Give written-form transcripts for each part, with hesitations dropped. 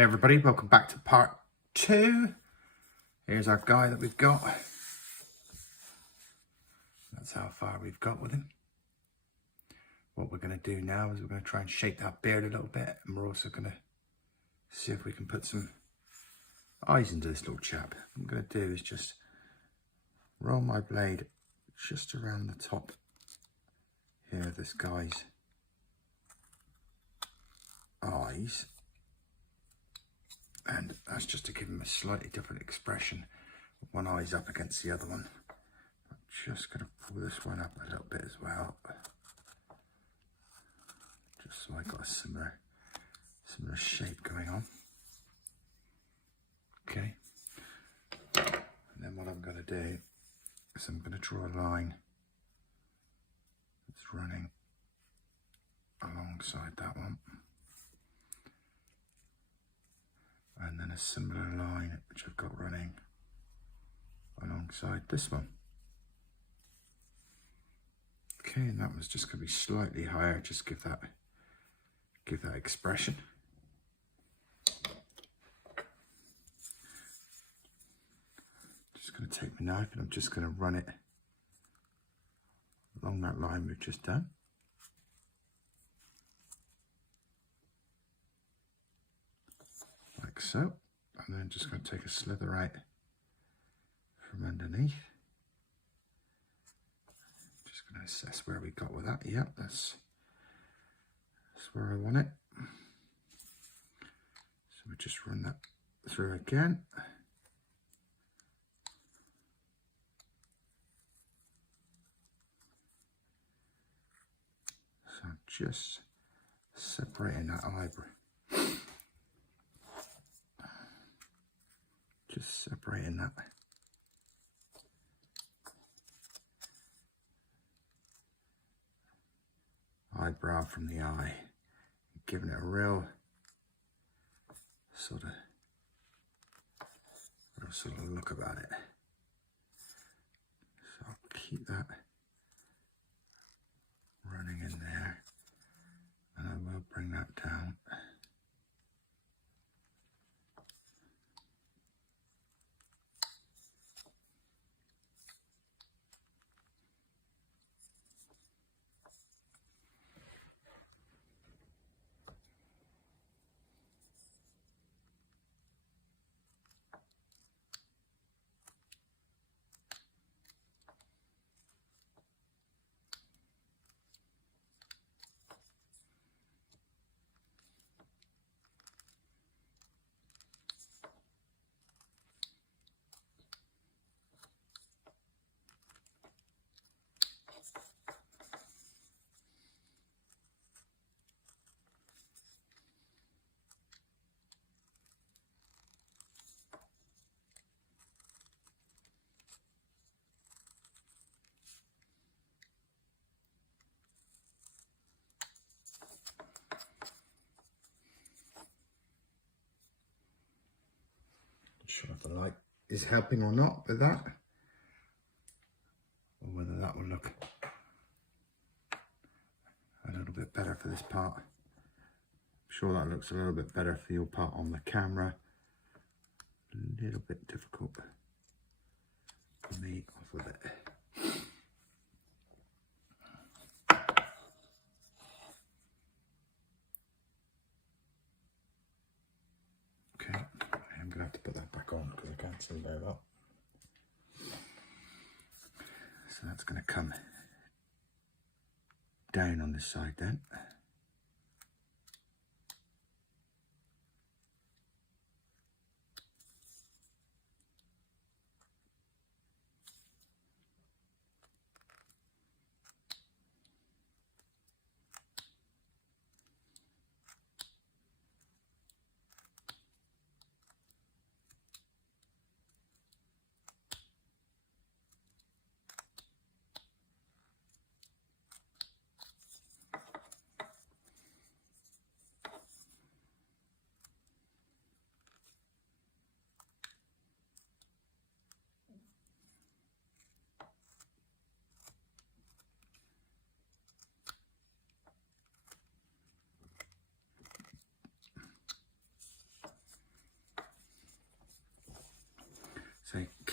Hey everybody, welcome back to part 2. Here's our guy that we've got. That's how far we've got with him. What we're going to do now is we're going to try and shape that beard a little bit, and we're also going to see if we can put some eyes into this little chap. What I'm going to do is just roll my blade just around the top here of this guy's eyes. And that's just to give him a slightly different expression. One eye's up against the other one. I'm just going to pull this one up a little bit as well. Just so I got a similar shape going on. Okay. And then what I'm going to do is I'm going to draw a line that's running alongside that one. And then a similar line which I've got running alongside this one. Okay, and that was just going to be slightly higher, just give that expression. Just going to take my knife and I'm just going to run it along that line we've just done. Like so, and then just going to take a slither out from underneath. Just going to assess where we got with that. Yep, that's where I want it. So we just run that through again. So I'm just separating that eyebrow. Just separating that eyebrow from the eye, giving it a real sort of look about it. So I'll keep that running in there, and I will bring that down. Not sure if the light is helping or not with that, or whether that will look a little bit better for this part. I'm sure that looks a little bit better for your part on the camera. A little bit difficult for me off of it. Okay, I'm going to have to put that back on because I can't see very well. So that's going to come down on this side then.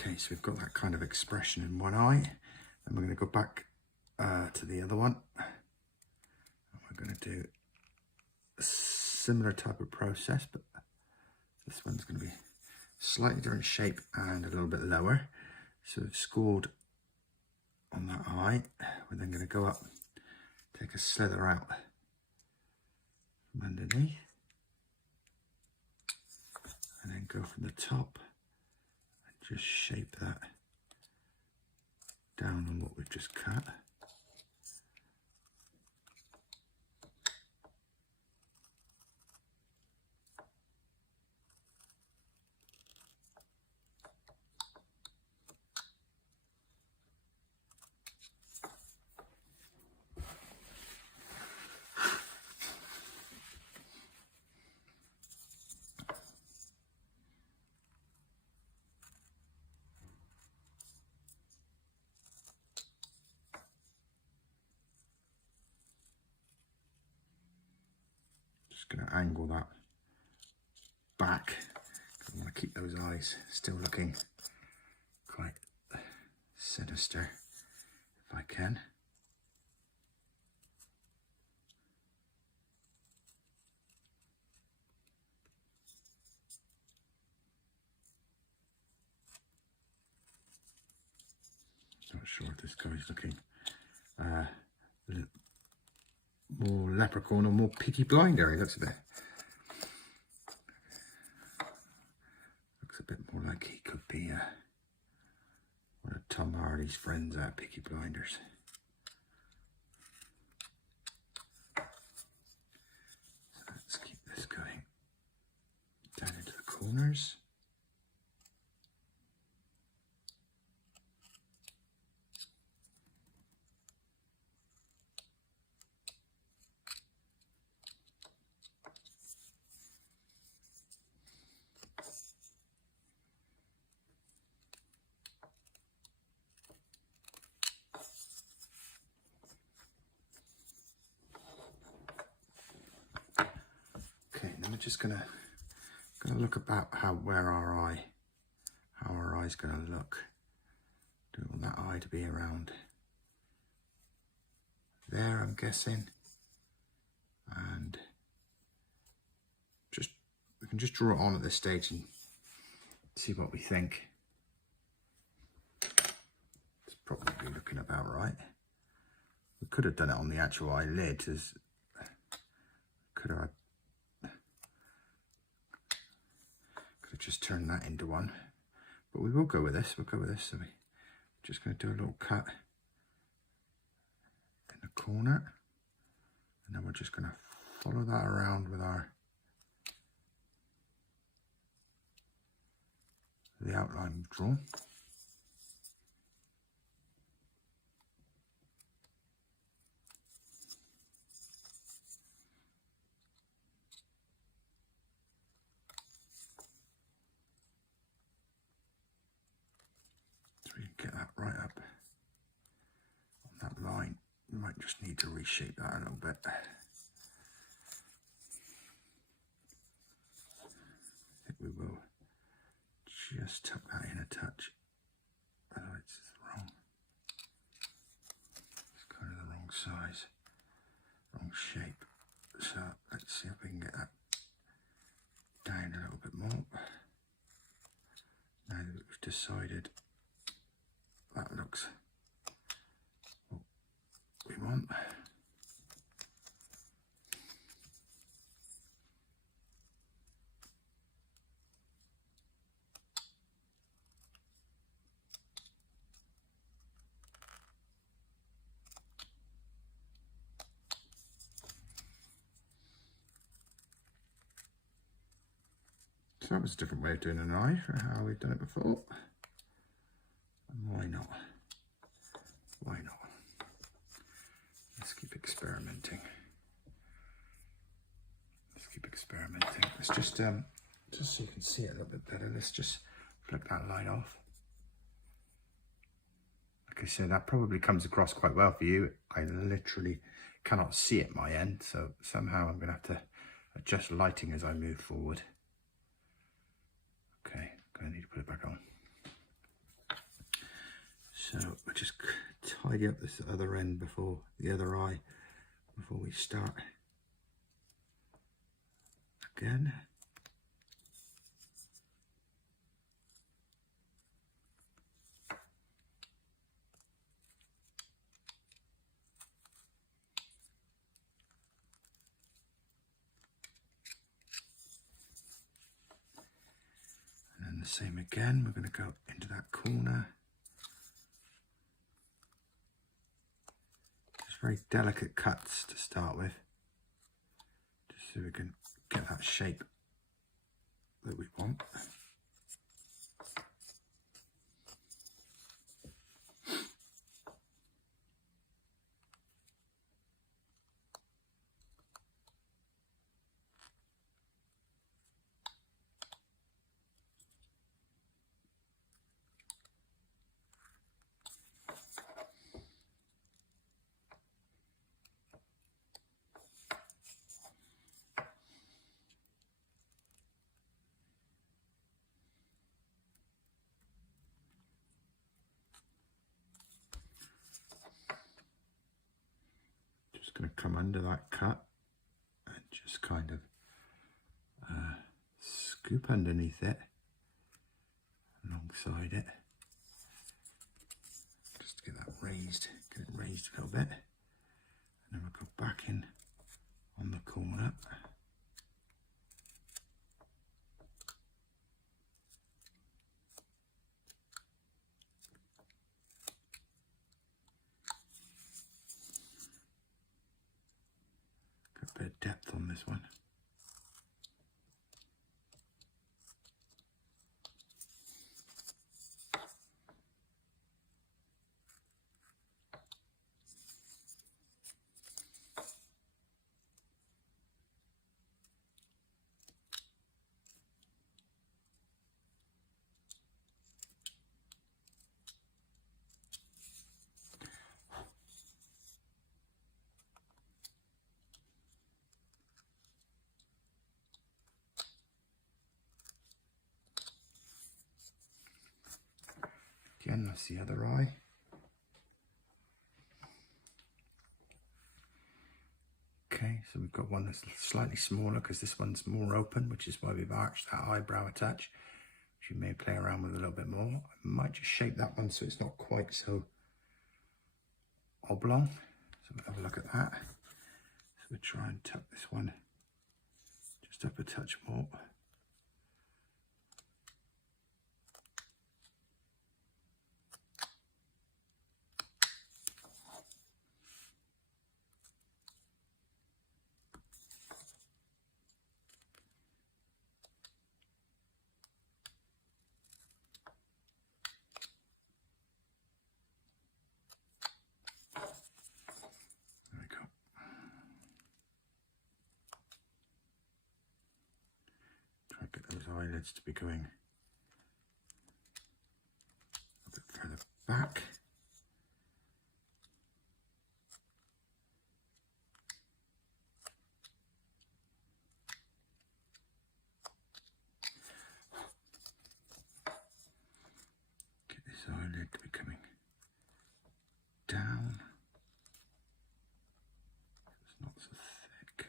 Okay, so we've got that kind of expression in one eye, and we're going to go back to the other one. And we're going to do a similar type of process, but this one's going to be slightly different shape and a little bit lower. So we've scored on that eye. We're then going to go up, take a slither out from underneath, and then go from the top and just shape that down on what we've just cut. Just going to angle that back. I want to keep those eyes still looking quite sinister if I can. Not sure if this guy's looking more leprechaun or more Peaky Blinder. He looks a bit more like he could be one of Tom Hardy's friends at Peaky Blinders. So let's keep this going down into the corners. Okay, then we're just gonna look about how our eye's gonna look. Don't want that eye to be around there, I'm guessing, and we can just draw it on at this stage and see what we think. It's probably looking about right. We could have done it on the actual eyelid, could have just turned that into one, but we will go with this. We'll go with this. So we're just going to do a little cut in the corner, and then we're just going to follow that around with the outline we've drawn. So we can get that right up on that line. We might just need to reshape that a little bit. I think we will just tuck that in a touch. Otherwise it's wrong. It's kind of the wrong size, wrong shape. So let's see if we can get that down a little bit more. Now that we've decided that looks what we want. So that was a different way of doing an eye for how we've done it before. And why not? Why not? Let's keep experimenting. Let's keep experimenting. Let's just so you can see it a little bit better, let's just flick that line off. Like I said, that probably comes across quite well for you. I literally cannot see it my end, so somehow I'm going to have to adjust lighting as I move forward. Okay, I'm going to need to put it back on. So we'll just tidy up this other end before the other eye, before we start again. And then the same again, we're going to go into that corner. Very delicate cuts to start with, just so we can get that shape that we want. Just going to come under that cut and just kind of scoop underneath it, alongside it, just to get that raised, get it raised a little bit, and then we'll go back in on the corner. Got a bit of depth on this one. Again, that's the other eye. Okay, so we've got one that's slightly smaller because this one's more open, which is why we've arched that eyebrow a touch, which you may play around with a little bit more. I might just shape that one so it's not quite so oblong. So we'll have a look at that. So we'll try and tuck this one just up a touch more. Get those eyelids to be going a bit further back. Get this eyelid to be coming down. It's not so thick.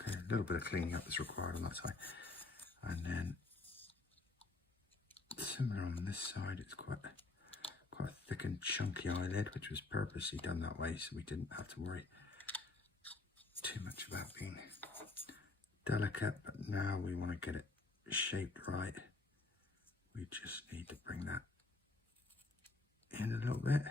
Okay, a little bit of cleaning up is required on that side. And then similar on this side, it's quite a thick and chunky eyelid, which was purposely done that way so we didn't have to worry too much about being delicate. But now we want to get it shaped right. We just need to bring that in a little bit.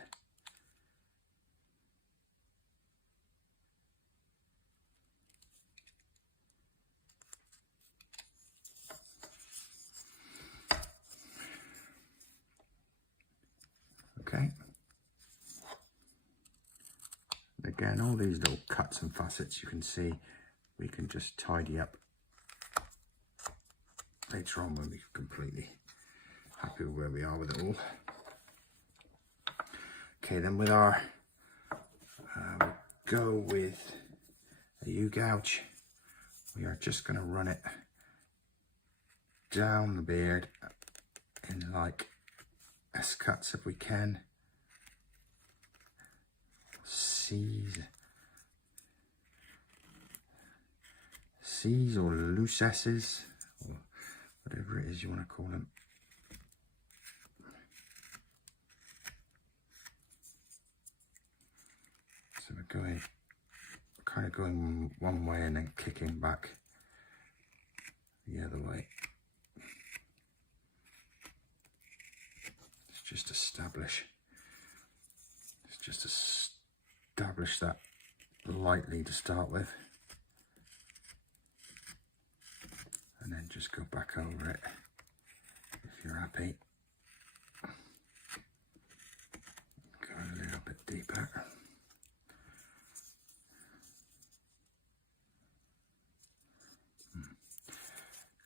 Okay. Again, all these little cuts and facets you can see, we can just tidy up later on when we're completely happy with where we are with it all. Okay, then with our, we'll go with a U-gouge we are just going to run it down the beard in like S cuts if we can. C's or loose S's, or whatever it is you want to call them. So we're going, kind of going one way and then kicking back the other way. Let's just establish that lightly to start with, and then just go back over it if you're happy. Go a little bit deeper.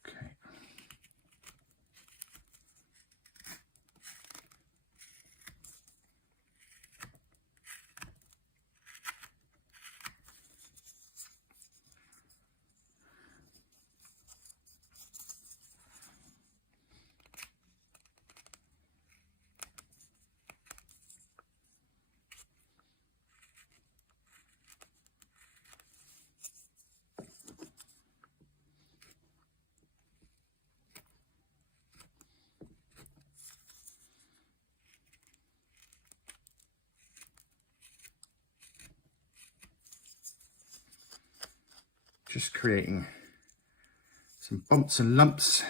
Okay. Just creating some bumps and lumps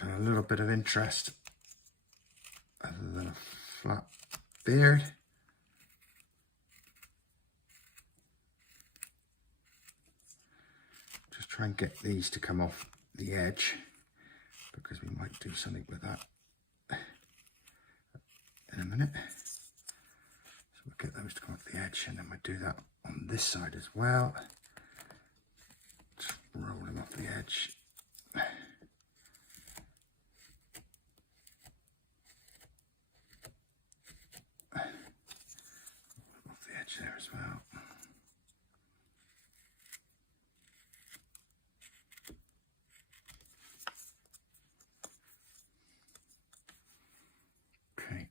and a little bit of interest other than a flat beard. Just try and get these to come off the edge, because we might do something with that in a minute. So we'll get those to come off the edge, and then we'll do that on this side as well. Just roll them off the edge. Off the edge there as well. Okay.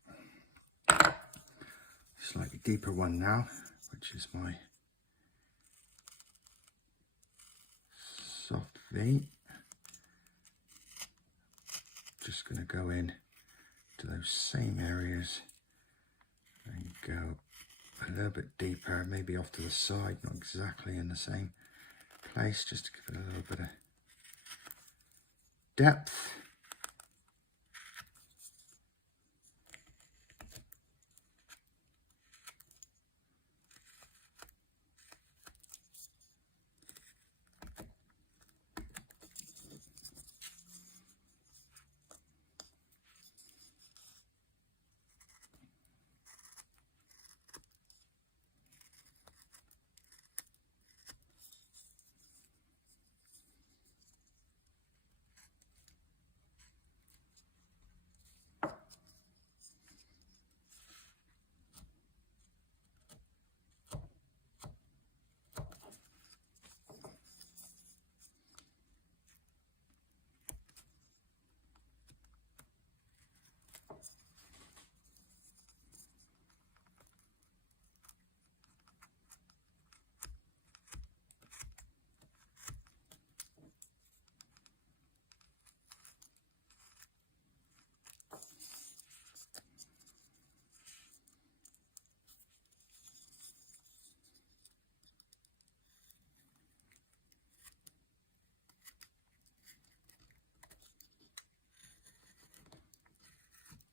Slightly deeper one now, which is my soft V. Just going to go in to those same areas and go a little bit deeper, maybe off to the side, not exactly in the same place, just to give it a little bit of depth.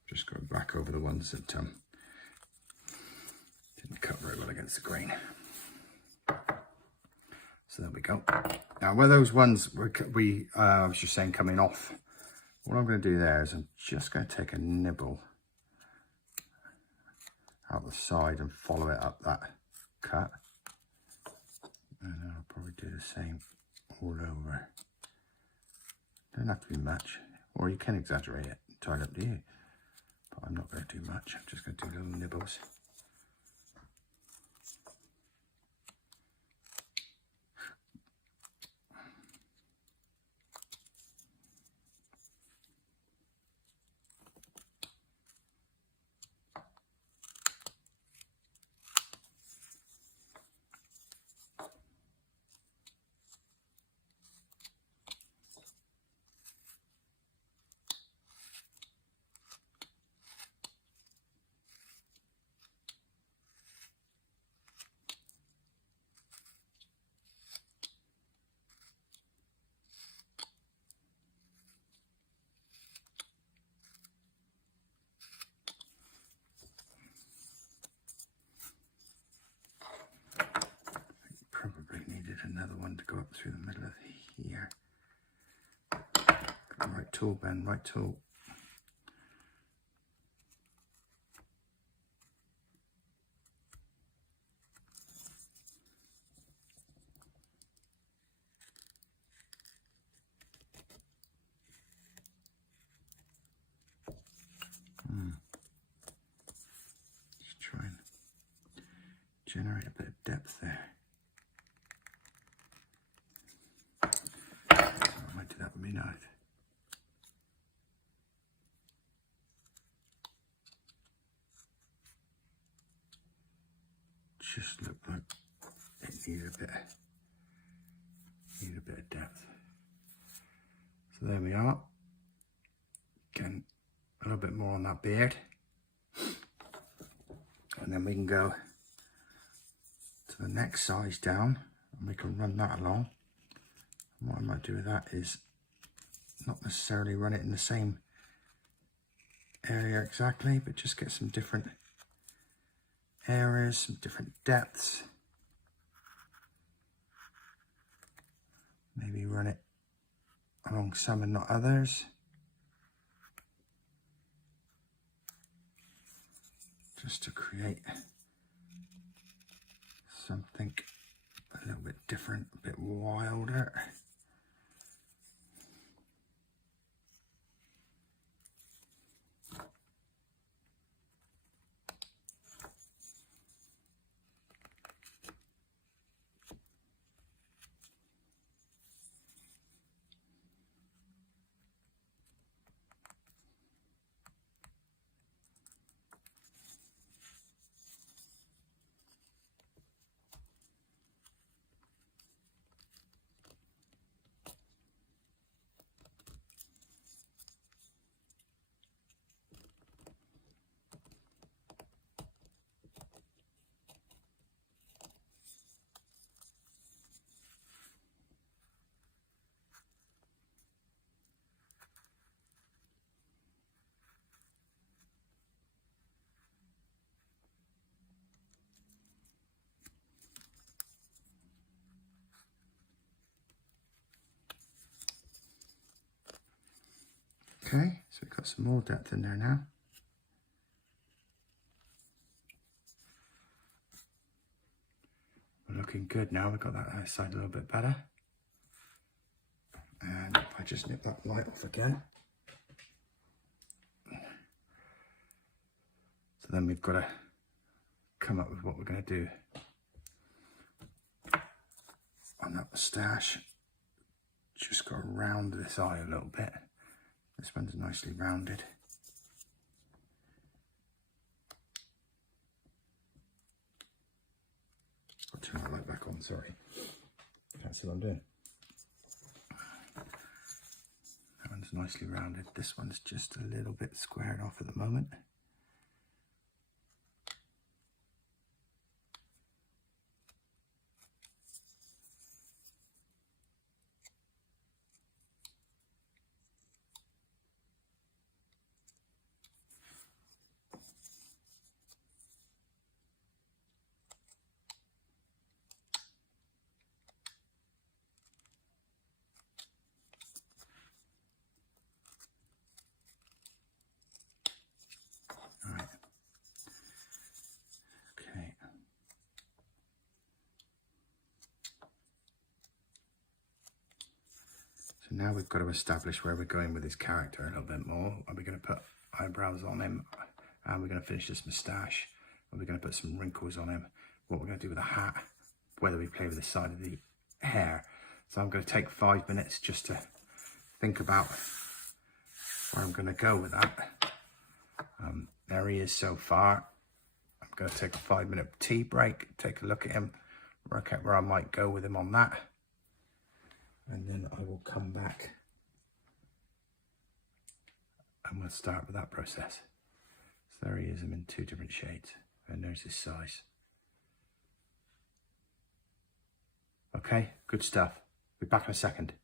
Just go back over the ones that didn't cut very well against the grain. So there we go. Now where those ones I was just saying coming off, what I'm going to do there is I'm just going to take a nibble out the side and follow it up that cut. And I'll probably do the same all over. Don't have to be much, or you can exaggerate it, entirely up to you. But I'm not going to do much, I'm just going to do little nibbles. another one to go up through the middle of here. Right tool, Ben, right tool. Just try and generate a bit of depth there. So I might do that with my knife. Just look like it needs a bit of depth. So there we are. Again, a little bit more on that beard. And then we can go to the next size down and we can run that along. And what I might do with that is not necessarily run it in the same area exactly, but just get some different areas, some different depths. Maybe run it along some and not others. Just to create something a little bit different, a bit wilder. Okay, so we've got some more depth in there now. We're looking good now. We've got that other side a little bit better. And if I just nip that light off again. So then we've got to come up with what we're going to do on that moustache. Just got to round this eye a little bit. This one's nicely rounded. I'll turn that light back on, sorry. Can't see what I'm doing. That one's nicely rounded. This one's just a little bit squared off at the moment. So now we've got to establish where we're going with this character a little bit more. Are we going to put eyebrows on him? And we're going to finish this moustache. Are we going to put some wrinkles on him? What we're going to do with the hat? Whether we play with the side of the hair. So I'm going to take 5 minutes just to think about where I'm going to go with that. There he is so far. I'm going to take a 5-minute tea break, take a look at him, work out where I might go with him on that. And then I will come back and we'll start with that process. So there he is, I'm in 2 different shades, and there's his size. Okay, good stuff. Be back in a second.